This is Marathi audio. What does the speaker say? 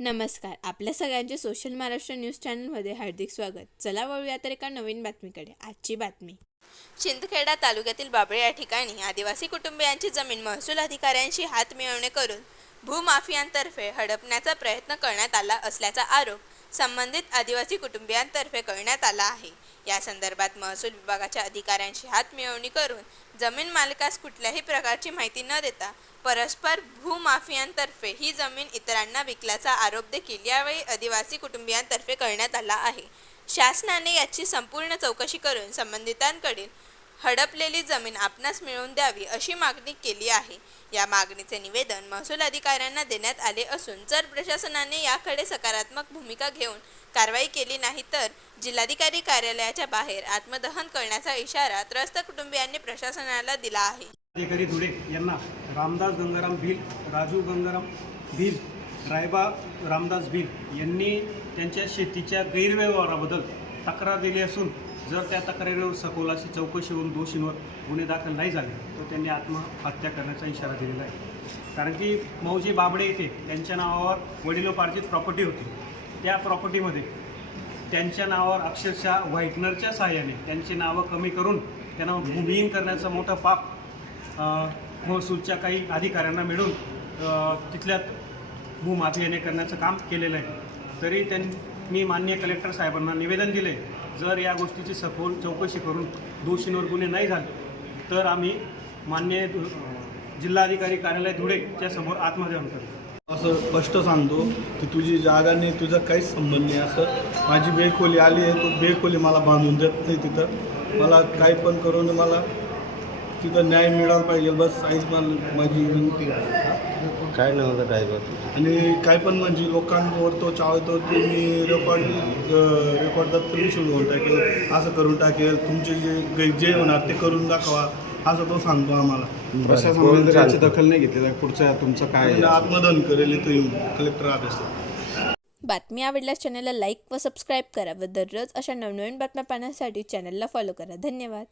नमस्कार. आपल्या सगळ्यांचे सोशल महाराष्ट्र न्यूज चॅनलमध्ये हार्दिक स्वागत. चला वळूया तर एका नवीन बातमीकडे. आजची बातमी. शिंदखेडा तालुक्यातील बाबळे या ठिकाणी आदिवासी कुटुंबियांची जमीन महसूल अधिकाऱ्यांशी हात मिळवणे करून भूमाफियांतर्फे हडपण्याचा प्रयत्न करण्यात आला असल्याचा आरोप संबंधित आदिवासी कुटुंबियांतर्फे करण्यात आला आहे. या संदर्भात महसूल विभागाच्या अधिकाऱ्यांशी हात मिळवणी करून जमीन मालकास कुठल्याही प्रकारची माहिती न देता परस्पर भूमाफियांतर्फे ही जमीन इतरांना विकल्याचा आरोप देखील यावेळी आदिवासी कुटुंबियांतर्फे करण्यात आला आहे. शासनाने याची संपूर्ण चौकशी करून संबंधितांकडील हडपलेली जमीन आपणास मिळवून द्यावी अशी मागणी केली आहे. या मागणीचे निवेदन महसूल अधिकाऱ्यांना देण्यात आले असून जर प्रशासनाने याकडे सकारात्मक भूमिका घेऊन कारवाई केली नाही तर जिल्हाधिकारी कार्यालयाच्या बाहेर आत्मदहन करण्याचा इशारा त्रस्त कुटुंबियांनी प्रशासनाला दिला आहे. अधिकारी धुळे यांना रामदास गंगाराम भिल, राजू गंगाराम भिल, रायबा रामदास भिल यांनी त्यांच्या शेतीच्या गैरव्यवहाराबद्दल तक्रार दिली असून जर त्या तक्रारीवर सखोल अशी चौकशी होऊन दोषींवर गुन्हे दाखल नाही झाले तर त्यांनी आत्महत्या करण्याचा इशारा दिलेला आहे. कारण की मौजे बाबडे येथे त्यांच्या नावावर वडिलोपार्जित प्रॉपर्टी होती. त्या प्रॉपर्टीमध्ये त्यांच्या नावावर अक्षरशः व्हाईटनरच्या सहाय्याने त्यांची नावं कमी करून त्यांना भूमिहीन करण्याचा मोठा पाप महसूलच्या काही अधिकाऱ्यांना मिळून तिथल्यात भूमाफियाने करण्याचं काम केलेलं आहे. तरी त्यांनी माननीय कलेक्टर साहेबांना निवेदन दिले जर या गोष्टीची सखोल चौकशी करून दोषींवर गुन्हे नाही झाले तर आम्ही माननीय जिल्हाधिकारी कार्यालय धुळेच्या समोर आत्मदहन करू असं स्पष्ट सांगतो की तुझी जागा नाही, तुझा काहीच संबंध नाही. असं माझी बेखोली आली आहे, तो बेखोली मला बांधून देत नाही. तिथं मला काही पण करून मला तिथं न्याय मिळाला पाहिजे, बस आईच मला माझी विनंती आहे. काय नव्हतं ड्रायव्हर आणि काय पण म्हणजे लोकांवर तो चावतो की मी रेकॉर्ड दप्तर विषय घेऊन टाकेल, असं करून टाकेल, तुमचे जे होणार ते करून दाखवा असं तो सांगतो आम्हाला. प्रशासनाने याची दखल नाही घेतली पुढच्या तुमचं काय आत्मदहन करेल इथं येऊन कलेक्टर ऑफिसला. बातमी आवडल्यास चॅनलला लाईक व सबस्क्राईब करा व दररोज अशा नवनवीन बातम्या पाहण्यासाठी चॅनलला फॉलो करा. धन्यवाद.